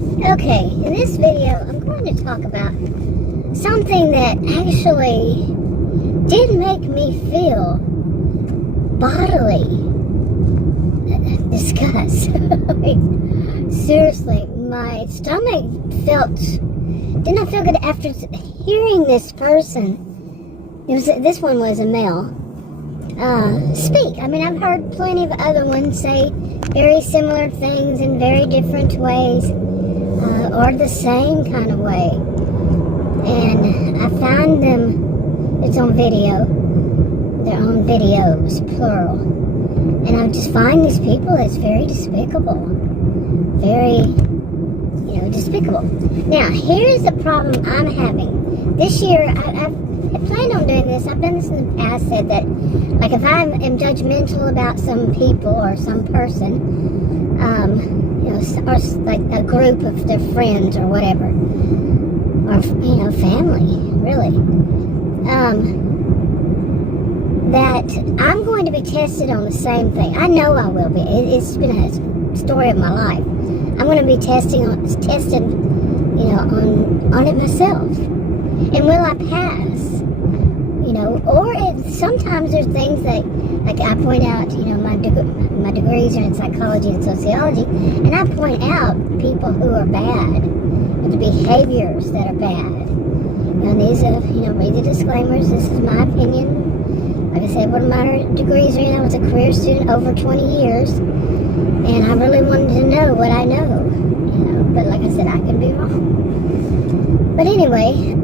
Okay, in this video, I'm going to talk about something that actually did make me feel bodily disgust. I mean, seriously, my stomach did not feel good after hearing this person. This one was a male. Speak. I mean, I've heard plenty of other ones say very similar things in very different ways. Or the same kind of way. And I find them, it's on video. They're on videos, plural. And I just find these people as very despicable. Very, despicable. Now, here's the problem I'm having. This year, I planned on doing this. I've done this in the past, said that, like, if I am judgmental about some people or some person, or like a group of their friends or whatever, or family, really, that I'm going to be tested on the same thing. I know I will be. It's been a story of my life. I'm going to be tested, on it myself. And will I pass? Or sometimes there's things that, like I point out, my degrees are in psychology and sociology, and I point out people who are bad, the behaviors that are bad. And these are, read the disclaimers. This is my opinion. Like I said, one of my degrees are in, I was a career student over 20 years, and I really wanted to know what I know, but like I said, I could be wrong. But anyway,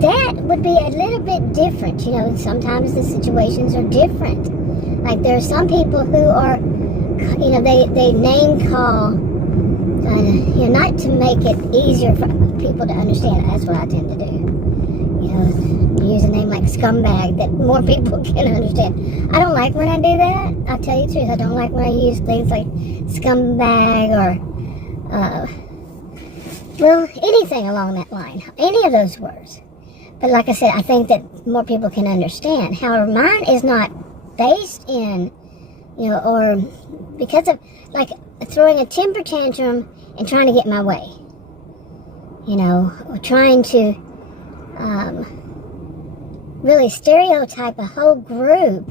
that would be a little bit different. Sometimes the situations are different. Like there are some people who are, they name call, not to make it easier for people to understand. That's what I tend to do. Use a name like scumbag that more people can understand. I don't like when I do that. I'll tell you the truth. I don't like when I use things like scumbag or, anything along that line. Any of those words. But like I said, I think that more people can understand. However, mine is not based in, or because of, like, throwing a temper tantrum and trying to get my way. Or trying to really stereotype a whole group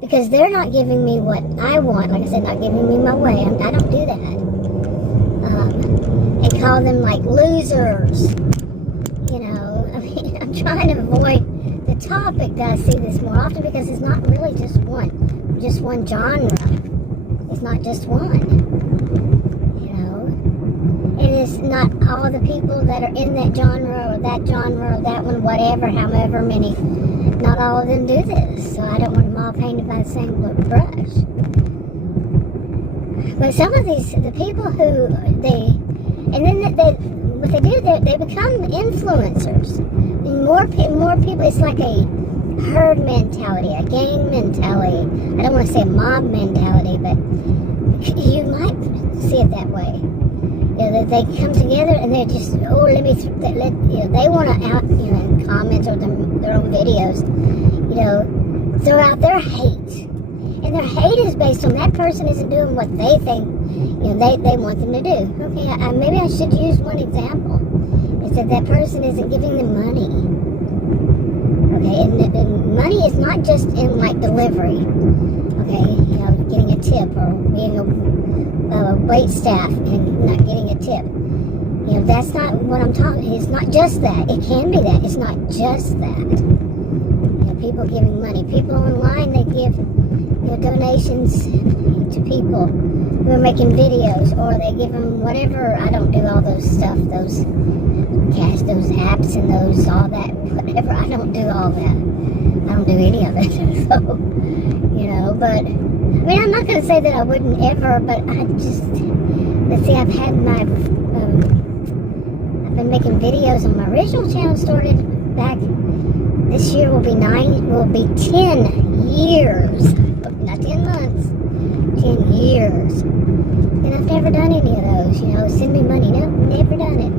because they're not giving me what I want. Like I said, not giving me my way. I don't do that. And call them like losers. I'm trying to avoid the topic that I see this more often because it's not really just one genre. It's not just one. And it's not all the people that are in that genre or that one, whatever, however many. Not all of them do this, so I don't want them all painted by the same brush. But some of the people who what they do, they become influencers. And more people, it's like a herd mentality, a gang mentality. I don't want to say a mob mentality, but you might see it that way. That they come together and they're just, they want to out, in comments or their own videos, throw out their hate. And their hate is based on that person isn't doing what they think, they want them to do. Okay, maybe I should use one example. It's that person isn't giving them money. Okay, and money is not just in, like, delivery. Okay, getting a tip or being a wait staff and not getting a tip. That's not what I'm talking. It's not just that. It can be that. It's not just that. People giving money. People online, they give donations to people who are making videos, or they give them whatever. I don't do all those stuff, those apps and all that, whatever. I don't do all that. I don't do any of it. So, but, I'm not going to say that I wouldn't ever, but I just, let's see, I've been making videos on my original channel, started back, this year will be 10 years. Not 10 months, 10 years. And I've never done any of those, send me money. No, never done it.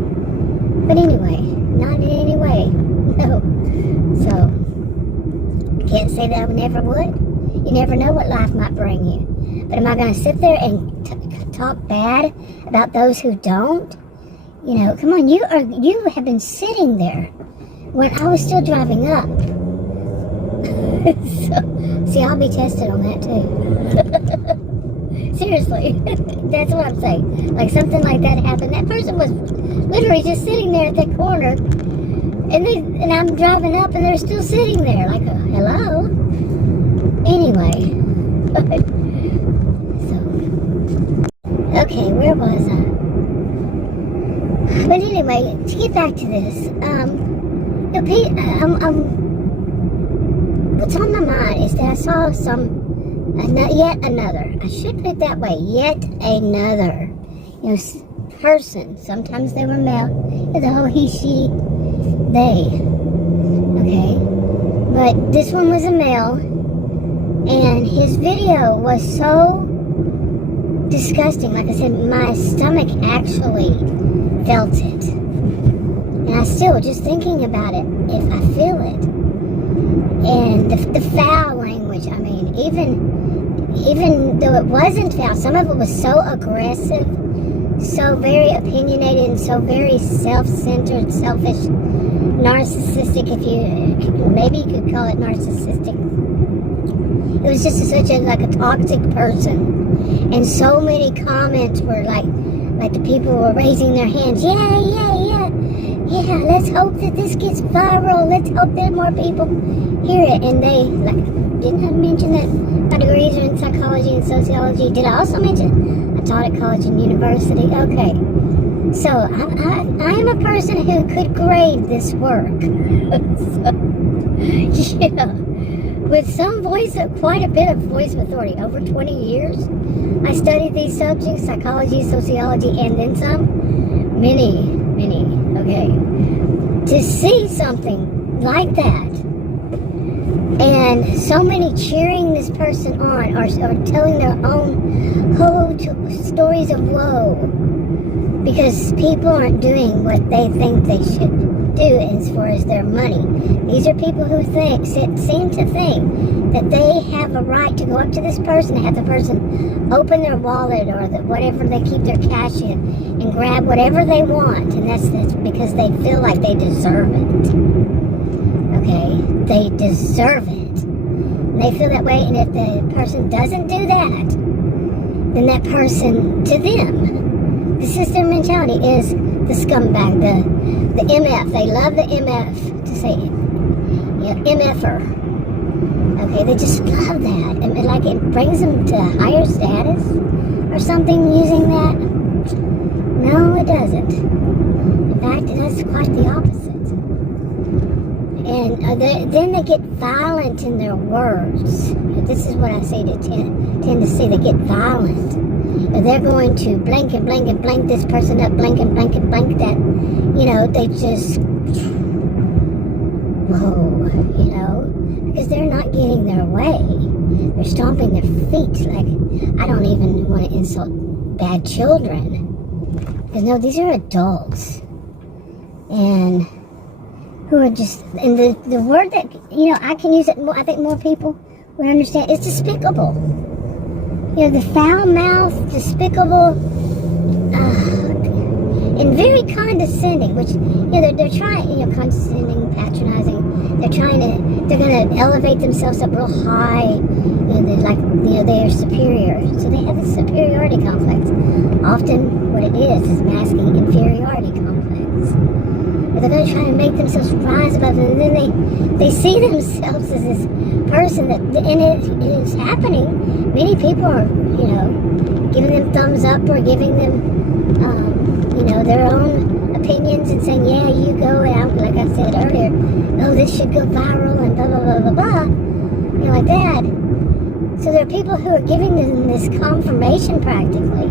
But anyway, not in any way. No. So, I can't say that I never would. You never know what life might bring you. But am I going to sit there and talk bad about those who don't. You know, come on, you have been sitting there when I was still driving up. So, see, I'll be tested on that too. Seriously, that's what I'm saying. Like something like that happened. That person was literally just sitting there at that corner, and I'm driving up, and they're still sitting there. Like, hello. Anyway, so okay, where was I? But anyway, to get back to this, what's on my mind is that I saw yet another, I should put it that way, yet another, person. Sometimes they were male, the whole he, she, they, okay? But this one was a male, and his video was so disgusting. Like I said, my stomach actually felt it. And I still, just thinking about it, if I feel it. And the foul language, I mean, even though it wasn't foul, some of it was so aggressive, so very opinionated, and so very self-centered, selfish, narcissistic, maybe you could call it narcissistic. It was just such a toxic person. And so many comments were like the people were raising their hands. Yeah, let's hope that this gets viral. Let's hope that more people hear it. And they, didn't I mention that my degrees are in psychology and sociology? Did I also mention I taught at college and university? Okay. So, I am a person who could grade this work. So, yeah. With some quite a bit of voice of authority. Over 20 years, I studied these subjects, psychology, sociology, and then some. Many, okay. To see something like that, and so many cheering this person on, or telling their own stories of woe, because people aren't doing what they think they should do as far as their money. These are people who seem to think that they have a right to go up to this person, have the person open their wallet or whatever they keep their cash in, and grab whatever they want, and that's because they feel like they deserve it. Okay, they deserve it. And they feel that way, and if the person doesn't do that, then that person, to them, this is their mentality, is the scumbag, the MF. They love the MF to say it. MFer. Okay, they just love that. And it brings them to higher status or something using that. No, it doesn't. In fact, it does quite the opposite. And then they get violent in their words. This is what I say to tend to see. They get violent. They're going to blank and blank and blank this person up, blank and blank and blank that. They just, whoa, because they're not getting their way. They're stomping their feet. I don't even want to insult bad children. Because no, these are adults. And who are just, and the word that, I can use it more, I think more people would understand, it's despicable. The foul-mouthed, despicable, and very condescending, which, they're trying, condescending, patronizing, they're going to elevate themselves up real high, they're superior, so they have this superiority complex. Often, what it is masking inferiority complex. But they're going to try to make themselves rise above it, and then they see themselves as this person that, and it is happening. Many people are, giving them thumbs up or giving them, their own opinions and saying, yeah, you go, and like I said earlier, oh, this should go viral and blah, blah, blah, blah, blah, like that. So there are people who are giving them this confirmation practically.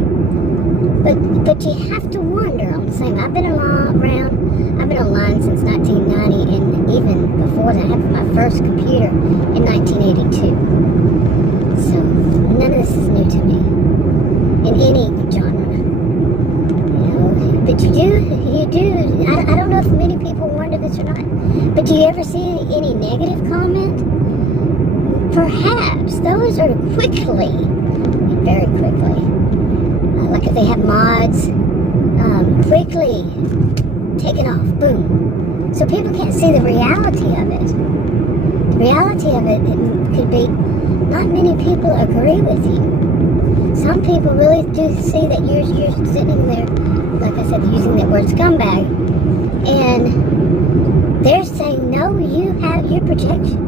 But you have to wonder, I'm saying, I've been online since 1990, and even before that, I had my first computer in 1982. So, none of this is new to me, in any genre. But you do, I don't know if many people wonder this or not, but do you ever see any negative comment? Perhaps. Those are very quickly, like if they have mods, quickly taken off, boom. So people can't see the reality of it. The reality of it could be, not many people agree with you. Some people really do see that you're sitting there, like I said, using that word scumbag, and they're saying, no, you're projecting.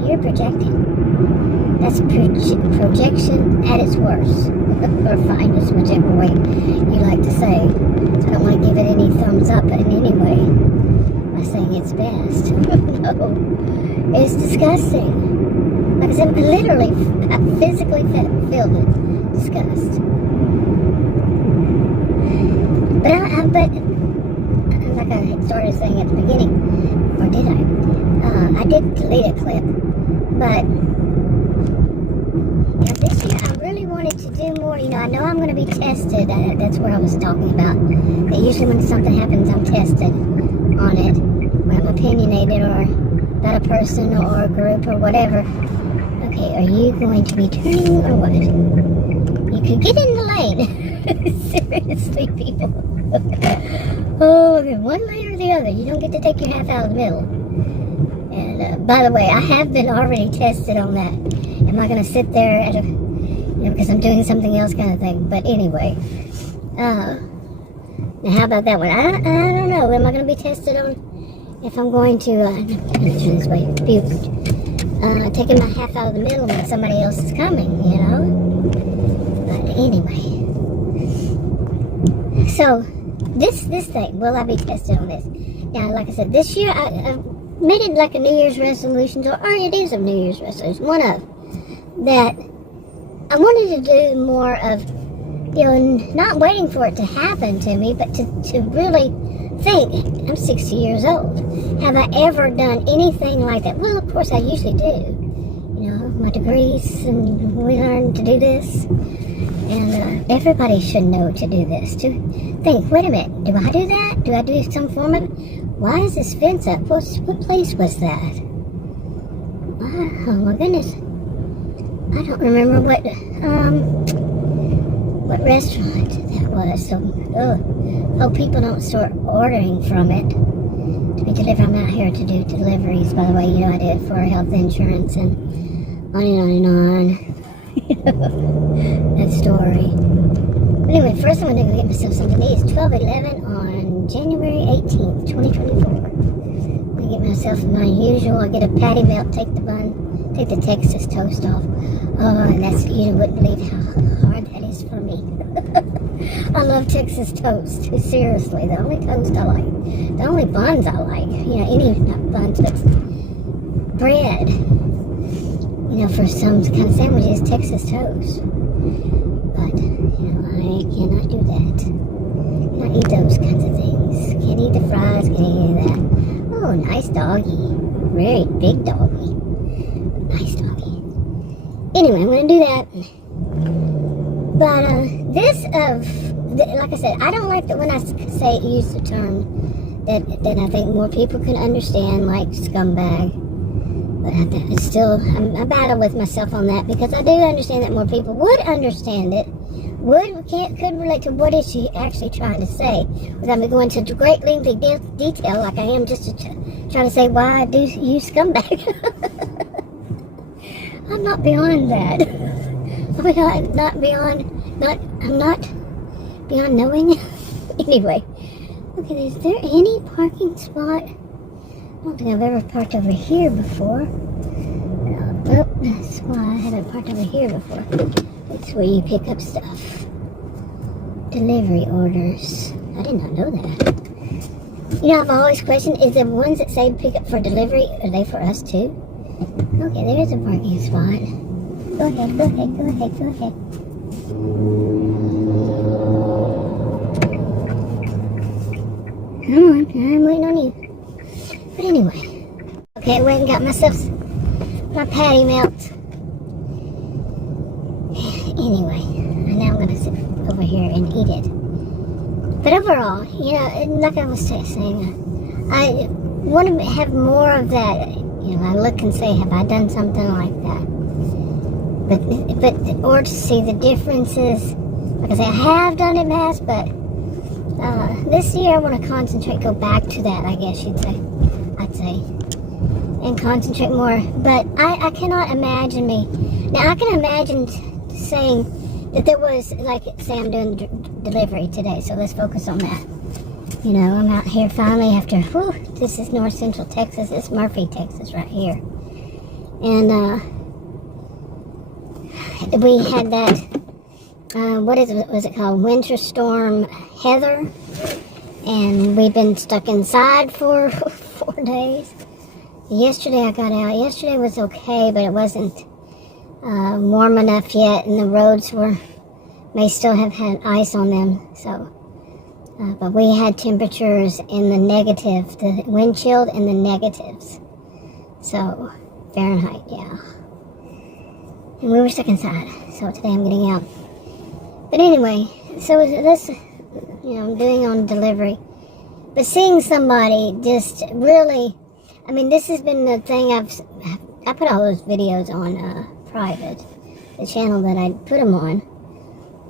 That's projection at its worst, or finest, whichever way you like to say. So I don't want to give it any thumbs up in any way by saying it's best. No, it's disgusting. Like I said, literally, I physically feel it. Disgust. But like I started saying at the beginning, or did I? I did delete a clip, but this year I really wanted to do more. I know I'm going to be tested. That's what I was talking about. That usually when something happens, I'm tested on it. When I'm opinionated or about a person or a group or whatever. Okay, are you going to be turning or what? You could get in the lane. Seriously, people. Oh, okay, one lane or the other. You don't get to take your half out of the middle. And by the way, I have been already tested on that. Am I going to sit there at because I'm doing something else kind of thing? But anyway, now how about that one? I don't know. Am I going to be tested on if I'm going to this way? Taking my half out of the middle when somebody else is coming, But anyway, so this thing, will I be tested on this? Now, like I said, this year I made it like a New Year's resolution, or it is a New Year's resolution, one of that. I wanted to do more of, not waiting for it to happen to me, but to really think, I'm 60 years old. Have I ever done anything like that? Well, of course I usually do. My degrees, and we learn to do this. And everybody should know to do this. To think, wait a minute, do I do that? Do I do some form of it? Why is this fence up? What place was that? Oh my goodness. I don't remember what restaurant that was. So, hope people don't start ordering from it to be delivered. I'm out here to do deliveries, by the way. I do it for health insurance and on and on and on. That story. But anyway, first I'm going to go get myself something to eat. It's 12:11 on January 18th, 2024. I'm going to get myself my usual. I get a patty melt, take the bun, take the Texas toast off. Oh, and you wouldn't believe how hard that is for me. I love Texas toast. Seriously, the only toast I like. The only buns I like. Not buns, but bread. For some kind of sandwiches, Texas toast. But, I cannot do that. Cannot eat those kinds of things. Can't eat the fries, can't eat that. Oh, nice doggy. Very big doggy. Nice doggy. Anyway, I'm going to do that. But, like I said, I don't like that when I use the term that I think more people can understand, like scumbag. But I battle with myself on that, because I do understand that more people would understand it, could relate to what is she actually trying to say, without me going to great lengthy detail like I am just to try to say why I do use scumbag. I'm not beyond that. I'm not beyond knowing. Anyway, okay, is there any parking spot? I don't think I've ever parked over here before. That's why I haven't parked over here before. It's where you pick up stuff. Delivery orders. I did not know that. I've always questioned, is the ones that say pick up for delivery, are they for us too? Okay, there is a parking spot. Go ahead. Come on, I'm waiting on you. But anyway, okay, I went and got myself my patty melt. Anyway, and now I'm going to sit over here and eat it. But overall, like I was saying, I want to have more of that. I look and say, have I done something like that? But or to see the differences like I say, I have done it in the past, but this year I want to concentrate, go back to that, I guess I'd say, and concentrate more. But I cannot imagine now I can imagine saying that there was, like, say I'm doing delivery today, so let's focus on that. You know, I'm out here finally after, this is North Central Texas, it's Murphy, Texas right here. And we had that, what was it called? Winter Storm Heather. And we've been stuck inside for 4 days. Yesterday I got out. Yesterday was okay, but it wasn't warm enough yet, and the roads may still have had ice on them. So, but we had temperatures in the negative, the wind chilled in the negatives. So, Fahrenheit, yeah. And we were stuck inside. So today I'm getting out. But anyway, so this, I'm doing on delivery. But seeing somebody just really, I mean, this has been the thing I put all those videos on private, the channel that I put them on.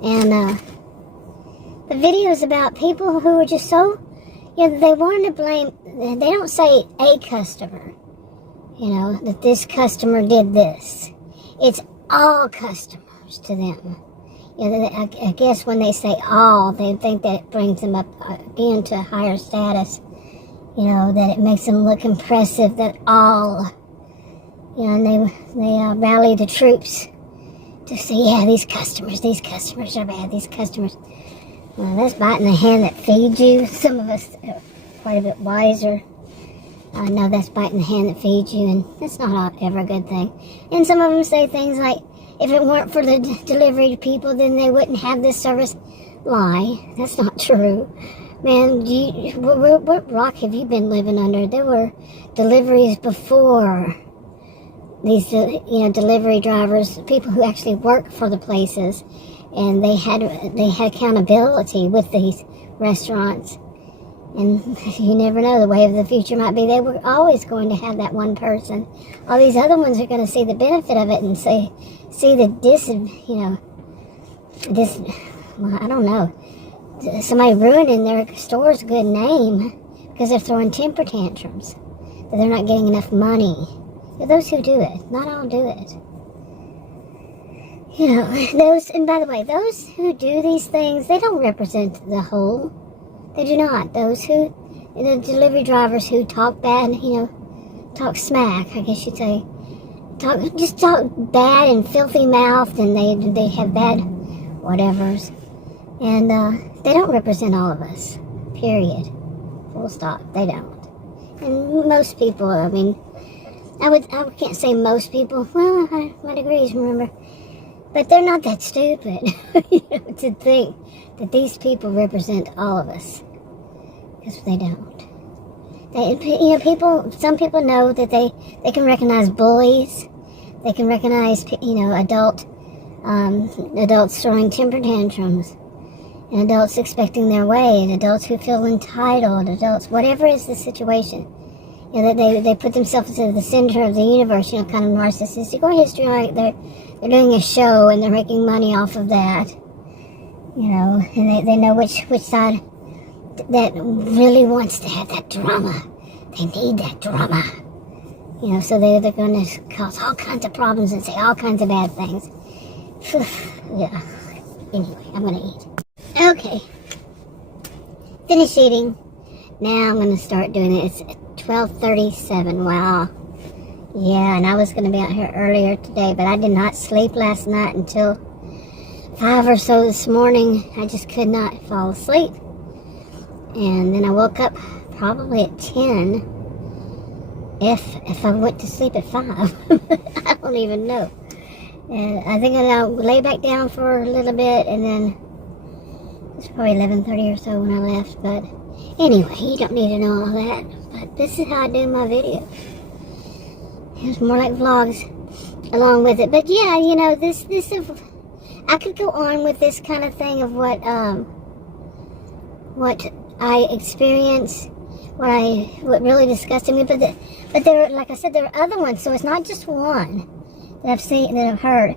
And the videos about people who are just so, they wanted to blame, they don't say a customer, that this customer did this. It's all customers to them. I guess when they say all, they think that it brings them up again to a higher status. That it makes them look impressive, that all, and they rally the troops to say, yeah, these customers are bad, these customers. Well, that's biting the hand that feeds you. Some of us are quite a bit wiser. I know that's biting the hand that feeds you, and that's not ever a good thing. And some of them say things like, if it weren't for the delivery people, then they wouldn't have this service. Lie. That's not true. Man, what rock have you been living under? There were deliveries before these, delivery drivers, people who actually work for the places, and they had accountability with these restaurants. And you never know, the way of the future might be they were always going to have that one person. All these other ones are going to see the benefit of it and see the I don't know. Somebody ruining their store's good name because they're throwing temper tantrums, that they're not getting enough money. Those who do it, not all do it. And by the way, those who do these things, they don't represent the whole. They do not. Those the delivery drivers who talk bad, talk smack, I guess you'd say. Talk bad and filthy mouthed, and they have bad whatevers. And they don't represent all of us. Period. Full stop. They don't. And most people, I mean, I can't say most people. Well, my degrees, remember. But they're not that stupid to think that these people represent all of us. Because they don't. Some people know that they can recognize bullies. They can recognize, adults throwing temper tantrums. And adults expecting their way. And adults who feel entitled. Adults, whatever is the situation. That they put themselves at the center of the universe, kind of narcissistic or histrionic. They're doing a show and they're making money off of that. And they know which side that really wants to have that drama. They need that drama. So they're going to cause all kinds of problems and say all kinds of bad things. Yeah. Anyway, I'm going to eat. Okay. Finish eating. Now I'm going to start doing it. It's 12:37. Wow. Yeah, and I was going to be out here earlier today, but I did not sleep last night until 5 or so this morning. I just could not fall asleep. And then I woke up probably at 10. If I went to sleep at 5. I don't even know. And I think I'll lay back down for a little bit, and then it's probably 11:30 or so when I left. But anyway, you don't need to know all that. But this is how I do my videos. It's more like vlogs along with it. But yeah, this I could go on with this kind of thing of what I experienced, what really disgusted me. But there, like I said, there are other ones. So it's not just one that I've seen, that I've heard.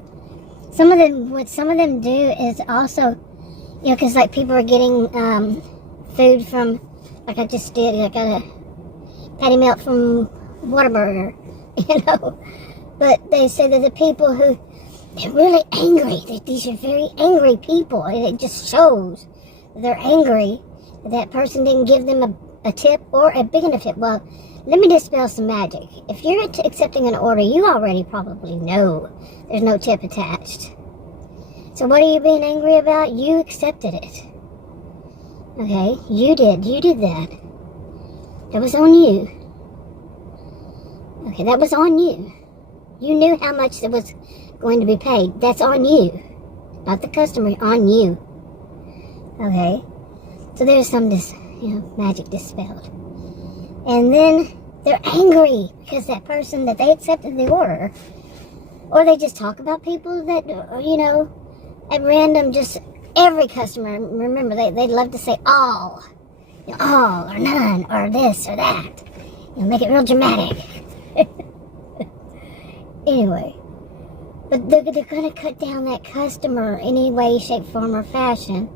What some of them do is also You know, because like people are getting food from, like I just did, I got a patty melt from Whataburger, you know. But they say that the people who, they're really angry, these are very angry people, and it just shows that they're angry that that person didn't give them a tip or a big enough tip. Well, let me dispel some magic. If you're accepting an order, you already probably know there's no tip attached. So what are you being angry about? You accepted it. Okay, you did that. That was on you. Okay, that was on you. You knew how much that was going to be paid. That's on you. Not the customer, on you. Okay, so there's some magic dispelled. And then they're angry because that person that they accepted the order, or they just talk about people that, at random, just every customer, remember, they love to say all. All, or none, or this, or that. Make it real dramatic. Anyway. But they're going to cut down that customer any way, shape, form, or fashion.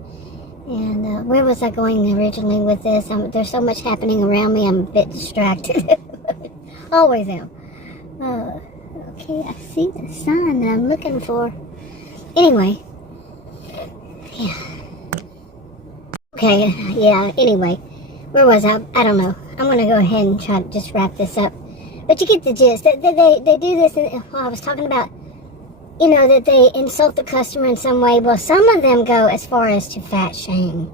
And where was I going originally with this? There's so much happening around me, I'm a bit distracted. Always am. Okay, I see the sign that I'm looking for. Anyway. Yeah. Okay, yeah, anyway. Where was I? I don't know. I'm going to go ahead and try to just wrap this up. But you get the gist. They do this, I was talking about, that they insult the customer in some way. Well, some of them go as far as to fat shame.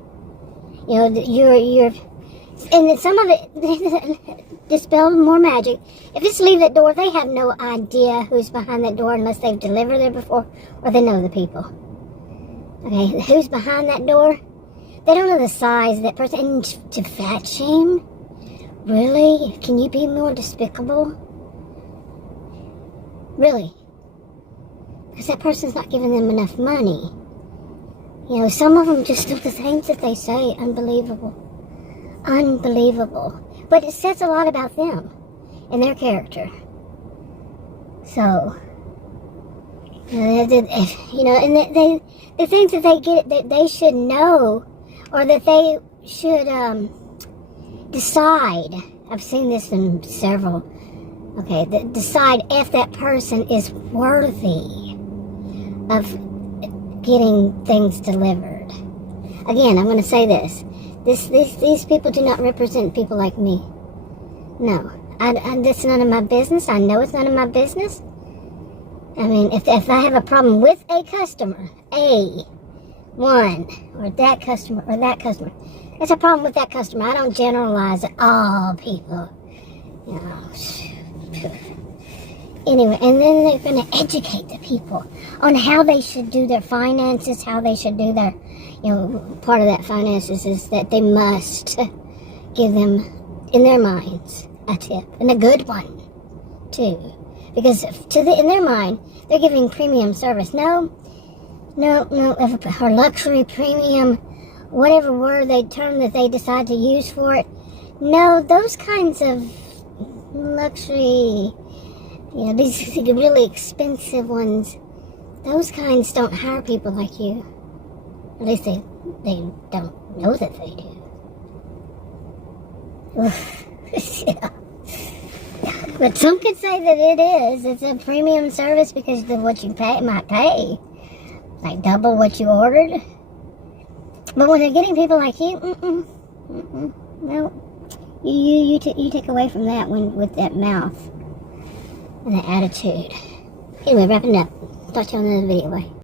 And then some of it dispel more magic. If it's leave that door, they have no idea who's behind that door unless they've delivered there before or they know the people. Okay, who's behind that door? They don't know the size of that person. And to fat shame? Really? Can you be more despicable? Really? Because that person's not giving them enough money. Some of them just do the things that they say. Unbelievable. Unbelievable. But it says a lot about them and their character. So, and the things that they get, that they should know, or that they should decide. I've seen this in several. Okay, decide if that person is worthy of getting things delivered. Again, I'm going to say this. These people do not represent people like me. No. That's none of my business. I know it's none of my business. I mean, if I have a problem with a customer, or that customer, it's a problem with that customer. I don't generalize all people. Anyway, and then they're going to educate the people on how they should do their finances, how they should do their, part of that finances is that they must give them, in their minds, a tip, and a good one, too. Because in their mind, they're giving premium service. No, or luxury, premium, whatever term that they decide to use for it. No, those kinds of luxury, these really expensive ones, those kinds don't hire people like you. At least they don't know that they do. Yeah. But some could say that it is. It's a premium service because of what you might pay. Like double what you ordered. But when they're getting people like you, no. You take away from that one with that mouth and that attitude. Anyway, wrapping up. Talk to you on another video. Bye.